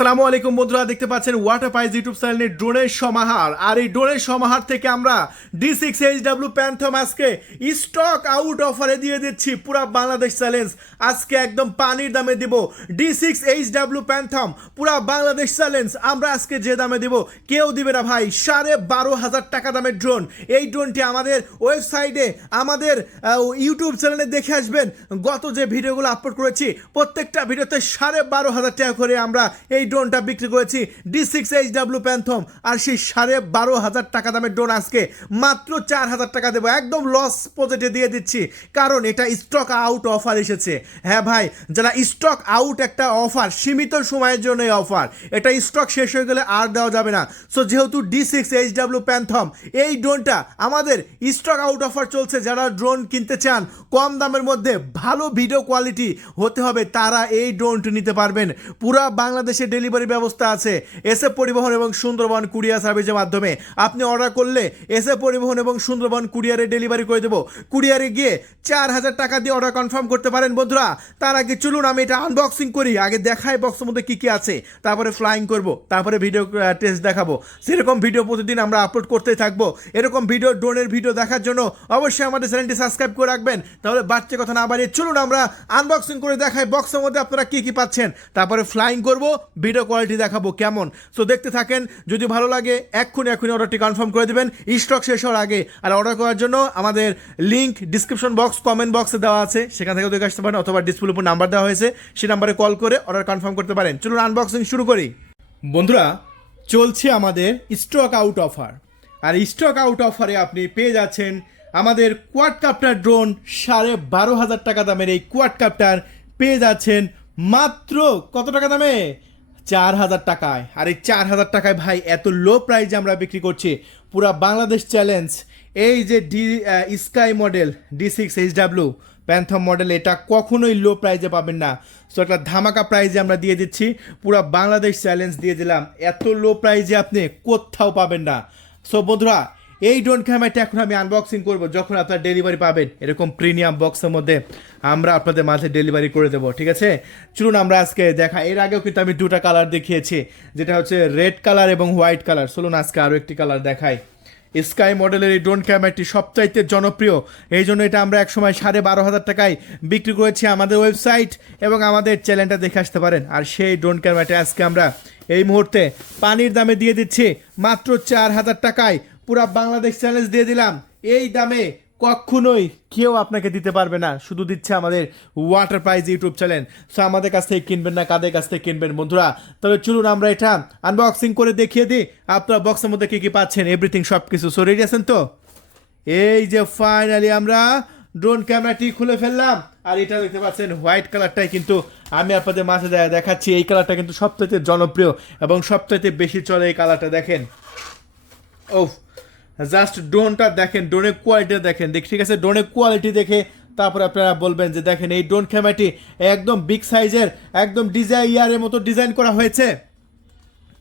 আসসালামু আলাইকুম বন্ধুরা, দেখতে পাচ্ছেন ওয়াটার পাইজ ইউটিউব চ্যানেলে ড্রোনের সমাহার। আর এই ড্রোনের সমাহার থেকে আমরা D six H W phantom আজকে স্টক আউট অফারে দিয়ে দিচ্ছি পুরা বাংলাদেশ চ্যালেঞ্জ আজকে একদম পানির দামে দিব D six H W Phantom পুরা বাংলাদেশ চ্যালেঞ্জ আমরা আজকে যে দামে দিব, কেউ দিবে না ভাই, সাড়ে বারো হাজার টাকা দামের ড্রোন এই ড্রোনটি আমাদের ওয়েবসাইটে আমাদের ইউটিউব চ্যানেলে দেখে আসবেন। গত যে ভিডিওগুলো আপলোড করেছি, প্রত্যেকটা ভিডিওতে সাড়ে বারো হাজার টাকা করে আমরা এই ড্রোনটা বিক্রি করেছি D six H W Phantom আর সেই সাড়ে বারো হাজার টাকা দামের ড্রোন আজকে মাত্র চার হাজার টাকা দেবো। একদম লস পজেটে দিয়ে দিচ্ছি, কারণ এটা স্টক আউট অফার এসেছে। হ্যাঁ ভাই, যারা স্টক আউট একটা অফার সীমিত সময়ের জন্য অফার এটা স্টক শেষ হয়ে গেলে আর দেওয়া যাবে না। সো যেহেতু D six H W Phantom এই ড্রোনটা আমাদের স্টক আউট অফার চলছে, যারা ড্রোন কিনতে চান, কম দামের মধ্যে ভালো ভিডিও কোয়ালিটি হতে হবে, তারা এই ড্রোনটি নিতে পারবেন। পুরা বাংলাদেশে ডেলিভারি ব্যবস্থা আছে। এসে পরিবহন এবং সুন্দরবন কুরিয়ার সার্ভিসের মাধ্যমে আপনি অর্ডার করলে এসে পরিবহন এবং সুন্দরবন কুরিয়ারে ডেলিভারি করে দেবো। কুরিয়ারে গিয়ে চার হাজার টাকা দিয়ে অর্ডার কনফার্ম করতে পারেন বন্ধুরা। তার আগে চলুন, আমি এটা আনবক্সিং করি। আগে দেখাই বক্সের মধ্যে কী কী আছে। তারপরে ফ্লাইং করব। তারপরে ভিডিও টেস্ট দেখাবো। সেরকম ভিডিও প্রতিদিন আমরা আপলোড করতেই থাকব। এরকম ভিডিও ড্রোনের ভিডিও দেখার জন্য অবশ্যই আমাদের চ্যানেলটি সাবস্ক্রাইব করে রাখবেন। তাহলে বাড়ছে কথা না বাড়িয়ে চলুন আমরা আনবক্সিং করে দেখাই বক্সের মধ্যে আপনারা কী কী পাচ্ছেন। তারপরে ফ্লাইং করব। ভিডিও কোয়ালিটি দেখাবো কেমন? সো দেখতে থাকেন, যদি ভালো লাগে, এক্ষুনি এক্ষুনি অর্ডারটি কনফার্ম করে দেবেন। স্টক শেষ হওয়ার আগে, আর অর্ডার করার জন্য আমাদের লিঙ্ক ডিসক্রিপশন বক্স কমেন্ট বক্সে দেওয়া আছে। সেখান থেকে দেখে আসতে পারেন, অথবা ডিসপ্লের উপর নাম্বার দেওয়া হয়েছে। সেই নাম্বারে কল করে অর্ডার কনফার্ম করতে পারেন। চলুন আনবক্সিং শুরু করি। বন্ধুরা, চলছে আমাদের স্টক আউট অফার আর স্টক আউট অফারে আপনি পেয়ে যাচ্ছেন আমাদের কোয়াড কাপ্টার ড্রোন সাড়ে বারো হাজার টাকা দামের এই কোয়াড কাপ্টার পেয়ে যাচ্ছেন মাত্র কত টাকা দামে? চার হাজার টাকায়। আর এই চার হাজার টাকায় ভাই, এত লো প্রাইজে আমরা বিক্রি করছি। পুরা বাংলাদেশ চ্যালেঞ্জ এই যে D sky model D six H W Phantom model এটা কখনোই লো প্রাইজে পাবেন না। সো একটা ধামাকা প্রাইজে আমরা দিয়ে দিচ্ছি। পুরা বাংলাদেশ চ্যালেঞ্জ দিয়ে দিলাম। এত লো প্রাইজে আপনি কোথাও পাবেন না। সো বন্ধুরা এই ড্রোন ক্যামেরাটা এখন আমি আনবক্সিং করব, যখন আপনার ডেলিভারি পাবেন। এরকম প্রিমিয়াম বক্সের মধ্যে আমরা আপনাদের মাঝে ডেলিভারি করে দেবো, ঠিক আছে? চলুন আমরা আজকে দেখা, এর আগেও কিন্তু আমি দুটা কালার দেখিয়েছি, যেটা হচ্ছে রেড কালার এবং হোয়াইট কালার চলুন আজকে আরও একটি কালার দেখাই। স্কাই মডেলের এই ড্রোন ক্যামেরাটি সবচাইতে জনপ্রিয়, এই জন্য এটা আমরা একসময় সাড়ে বারো হাজার টাকায় বিক্রি করেছি আমাদের ওয়েবসাইট এবং আমাদের চ্যানেলটা দেখে আসতে পারেন। আর সেই ড্রোন ক্যামেরাটি আজকে আমরা এই মুহূর্তে পানির দামে দিয়ে দিচ্ছি মাত্র চার হাজার টাকায় পুরা বাংলাদেশ চ্যালেঞ্জ দিয়ে দিলাম। এই দামে কখনোই কেউ আপনাকে দিতে পারবে না। শুধু দিচ্ছে আমাদের water prize YouTube channel so আমাদের কাছ থেকে কিনবেন না, কাদের কাছ থেকে কিনবেন বন্ধুরা? তবে চলুন আমরা এটা আনবক্সিং করে দেখিয়ে দিই। আপনারা বক্সের মধ্যে কী কী পাচ্ছেন? এভরিথিং সব কিছু সো রেডি আছেন তো? এই যে ফাইনালি আমরা ড্রোন ক্যামেরাটি খুলে ফেললাম। আর এটা দেখতে পাচ্ছেন হোয়াইট কালারটাই কিন্তু আমি আপনাদের মাঝে দেখাচ্ছি। এই কালারটা কিন্তু সবচাইতে জনপ্রিয় এবং সবচাইতে বেশি চলে এই কালারটা দেখেন। ও জাস্ট ড্রোনটা দেখেন ড্রোনের কোয়ালিটি দেখেন। দেখ, ঠিক আছে? ড্রোনের কোয়ালিটি দেখে তারপরে আপনারা বলবেন যে, দেখেন, এই ড্রোন ক্যামেরাটি একদম বিগ সাইজের একদম ডিজাইয়ারের মতো ডিজাইন করা হয়েছে।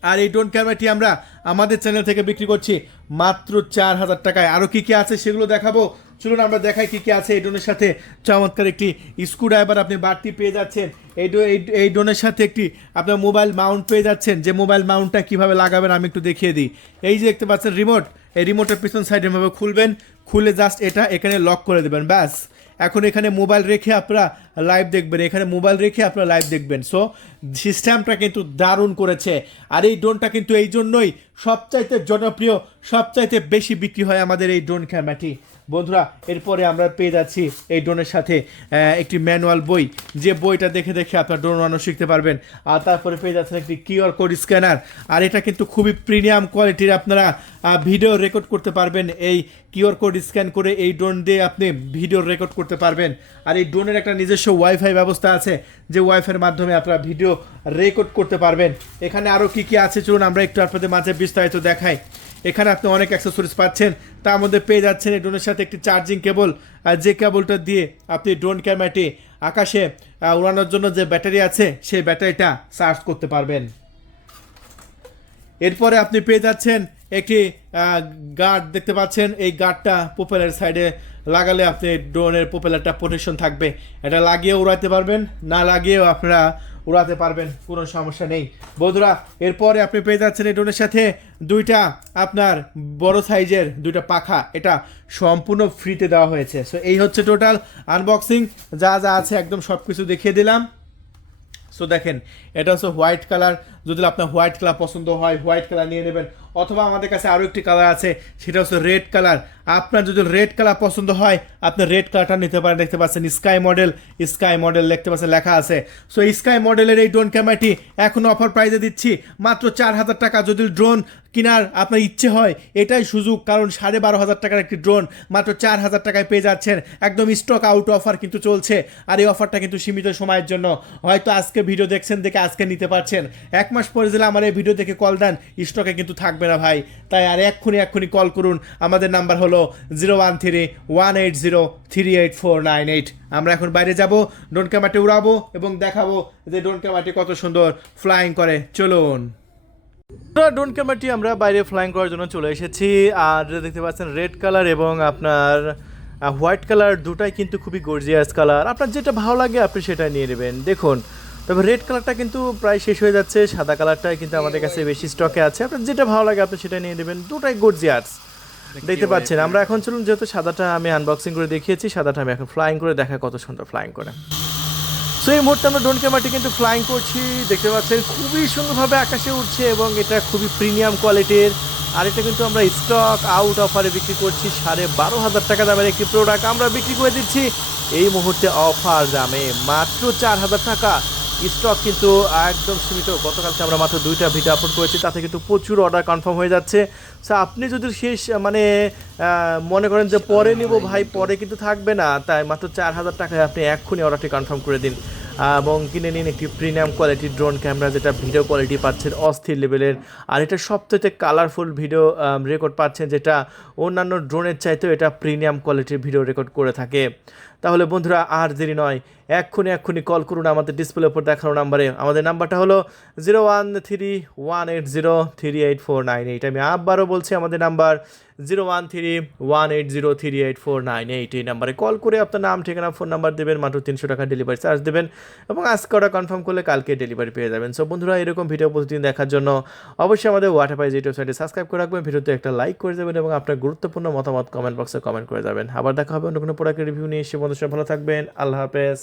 আর এই ড্রোন ক্যামেরাটি আমরা আমাদের চ্যানেল থেকে বিক্রি করছি মাত্র চার হাজার টাকায়। আরও কী কী আছে সেগুলো দেখাবো। চলুন আমরা দেখাই কী কী আছে এই ড্রোনের সাথে। চমৎকার একটি স্ক্রু ড্রাইভার আপনি বাড়তি পেয়ে যাচ্ছেন। এই এই ড্রোনের সাথে একটি আপনার মোবাইল মাউন্ট পেয়ে যাচ্ছেন। যে মোবাইল মাউন্টটা কীভাবে লাগাবেন আমি একটু দেখিয়ে দিই। এই যে দেখতে পাচ্ছেন রিমোট এই রিমোটের পিছন সাইড এভাবে খুলবেন, খুলে জাস্ট এটা এখানে লক করে দেবেন, ব্যাস। এখন এখানে মোবাইল রেখে আপনারা লাইভ দেখবেন। এখানে মোবাইল রেখে আপনারা লাইভ দেখবেন। সো সিস্টেমটা কিন্তু দারুণ করেছে। আর এই ড্রোনটা কিন্তু এই জন্যই সবচাইতে জনপ্রিয়, সবচাইতে বেশি বিক্রি হয় আমাদের এই ড্রোন ক্যামেরাটি বন্ধুরা, এরপরে আমরা পেয়ে যাচ্ছি এই ড্রোনের সাথে একটি ম্যানুয়াল বই। যে বইটা দেখে দেখে আপনার ড্রোন বানানো শিখতে পারবেন। আর তারপরে পেয়ে যাচ্ছেন একটি কিউআর কোড স্ক্যানার আর এটা কিন্তু খুবই প্রিমিয়াম কোয়ালিটির আপনারা ভিডিও রেকর্ড করতে পারবেন। এই কিউআর কোড স্ক্যান করে এই ড্রোন দিয়ে আপনি ভিডিও রেকর্ড করতে পারবেন। আর এই ড্রোনের একটা নিজস্ব ওয়াইফাই ব্যবস্থা আছে যে ওয়াইফাইয়ের মাধ্যমে আপনারা ভিডিও রেকর্ড করতে পারবেন। এখানে আরও কি কি আছে? চলুন আমরা একটু আপনাদের মাঝে বিস্তারিত দেখাই। এখানে আপনি অনেক অ্যাক্সেসরিজ পাচ্ছেন। তার মধ্যে পেয়ে যাচ্ছেন এই ড্রোনের সাথে একটি চার্জিং কেবল যে কেবলটা দিয়ে আপনি ড্রোন ক্যামেরাটি আকাশে উড়ানোর জন্য যে ব্যাটারি আছে, সেই ব্যাটারিটা চার্জ করতে পারবেন। এরপরে আপনি পেয়ে যাচ্ছেন একটি গার্ড দেখতে পাচ্ছেন। এই গার্ডটা প্রোপেলার সাইডে লাগালে আপনি ড্রোনের প্রোপেলারটা প্রোটেকশন থাকবে। এটা লাগিয়ে উড়াতে পারবেন, না লাগিয়েও আপনারা উড়াতে পারবেন, কোনো সমস্যা নেই। বন্ধুরা, এরপরে আপনি পেয়ে যাচ্ছেন এই ড্রোনের সাথে দুইটা আপনার বড় সাইজের দুইটা পাখা। এটা সম্পূর্ণ ফ্রিতে দেওয়া হয়েছে। সো এই হচ্ছে টোটাল আনবক্সিং যা যা আছে একদম সব কিছু দেখিয়ে দিলাম। সো দেখেন, এটা হচ্ছে হোয়াইট কালার যদি আপনার হোয়াইট কালার পছন্দ হয় হোয়াইট কালার নিয়ে নেবেন। অথবা আমাদের কাছে আরও একটি কালার আছে, সেটা হচ্ছে রেড কালার আপনার যদি রেড কালার পছন্দ হয়, আপনি রেড কালারটা নিতে পারেন, দেখতে পাচ্ছেন স্কাই মডেল স্কাই মডেল দেখতে পাচ্ছেন লেখা আছে। সো স্কাই মডেলের এই ড্রোন ক্যামেরাটি এখন অফার প্রাইজে দিচ্ছি, মাত্র চার হাজার টাকা। যদি ড্রোন কেনার আপনার ইচ্ছে হয়, এটাই সুযোগ, কারণ সাড়ে বারো হাজার টাকার একটি ড্রোন মাত্র চার হাজার টাকায় পেয়ে যাচ্ছেন। একদম স্টক আউট অফার কিন্তু চলছে, আর এই অফারটা কিন্তু সীমিত সময়ের জন্য। হয়তো আজকে ভিডিও দেখছেন, দেখে আজকে নিতে পারছেন। এক মাস পরে দিলে আমার এই ভিডিও দেখে কল দেন স্টকে কিন্তু থাকবে না ভাই। তাই আর এক্ষুনি এক্ষুনি কল করুন। আমাদের নাম্বার হলো zero one three one eight zero three eight four nine eight আমরা এখন বাইরে যাব ড্রোন ক্যামেরাটি উড়াবো এবং দেখাবো যে ড্রোন ক্যামেরাটি কত সুন্দর ফ্লাইং করে। চলুন। ড্রোন ক্যামেরাটি আমরা বাইরে ফ্লাইং করার জন্য চলে এসেছি। আর দেখতে পাচ্ছেন রেড কালার এবং আপনার হোয়াইট কালার দুটাই কিন্তু খুবই গর্জিয়াস কালার আপনার যেটা ভালো লাগে আপনি সেটা নিয়ে নেবেন। দেখুন তবে রেড কালারটা কিন্তু প্রায় শেষ হয়ে যাচ্ছে সাদা কালারটাই কিন্তু আমাদের কাছে বেশি স্টকে আছে। আপনার যেটা ভালো লাগে আপনি সেটা নিয়ে নেবেন। দুটাই গর্জিয়াস দেখতে পাচ্ছেন। আমরা এখন চলুন যেহেতু সাদাটা আমি আনবক্সিং করে দেখিয়েছি সাদাটা আমি এখন ফ্লাইং করে দেখা কত সুন্দর ফ্লাইং করে। সো এই মুহূর্তে আমরা ড্রোন ক্যামেরাটি কিন্তু ফ্লাইং করছি। দেখতে পাচ্ছেন খুবই সুন্দরভাবে আকাশে উঠছে এবং এটা খুবই প্রিমিয়াম কোয়ালিটির আর এটা কিন্তু আমরা স্টক আউট অফারে বিক্রি করছি সাড়ে বারো হাজার টাকা দামের একটি প্রোডাক্ট আমরা বিক্রি করে দিচ্ছি এই মুহূর্তে অফার দামে মাত্র চার হাজার টাকা। স্টক কিন্তু একদম সীমিত। গতকালকে আমরা মাত্র দুইটা ভিডিও আপলোড করেছি, তাতে কিন্তু প্রচুর অর্ডার কনফার্ম হয়ে যাচ্ছে। সো আপনি যদি শেষ মানে মনে করেন যে পরে নিব ভাই, পরে কিন্তু থাকবে না। তাই মাত্র চার হাজার টাকায় আপনি এক্ষুনি অর্ডারটি কনফার্ম করে দিন। এবং কিনে নিন একটি প্রিমিয়াম কোয়ালিটির ড্রোন ক্যামেরা যেটা ভিডিও কোয়ালিটি পাচ্ছেন অস্থির লেভেলের আর এটা সবথেকে কালারফুল ভিডিও রেকর্ড পাচ্ছেন, যেটা অন্যান্য ড্রোনের চাইতেও এটা প্রিমিয়াম কোয়ালিটির ভিডিও রেকর্ড করে থাকে। তাহলে বন্ধুরা, আর দেরি নয় এক্ষুনি এক্ষুনি কল করুন আমাদের ডিসপ্লের উপর দেখানো নাম্বারে আমাদের নাম্বারটা হলো zero one three one eight zero three eight four nine eight আমি আবারও বলছি, আমাদের number zero one three one eight zero three eight four nine eight এই নাম্বারে কল করে আপনার নাম, ঠিকানা ফোন নাম্বার দেবেন, মাত্র তিনশো টাকা ডেলিভারি চার্জ দেবেন এবং আজকে ওটা কনফার্ম করলে কালকে ডেলিভারি পেয়ে যাবেন। সো বন্ধুরা, এরকম ভিডিও প্রতিদিন দেখার জন্য অবশ্যই আমাদের ওয়াটারপাইজ ইউটিউব চ্যানেলটি সাবস্ক্রাইব করে রাখবেন, ভিডিওতে একটা লাইক করে দেবেন এবং আপনার গুরুত্বপূর্ণ মতামত কমেন্ট বক্সে কমেন্ট করে যাবেন। আবার দেখা হবে অন্য কোনো প্রোডাক্টের রিভিউ নিয়ে। এসে বন্ধুর সঙ্গে ভালো থাকবেন, আল্লাহ হাফেজ।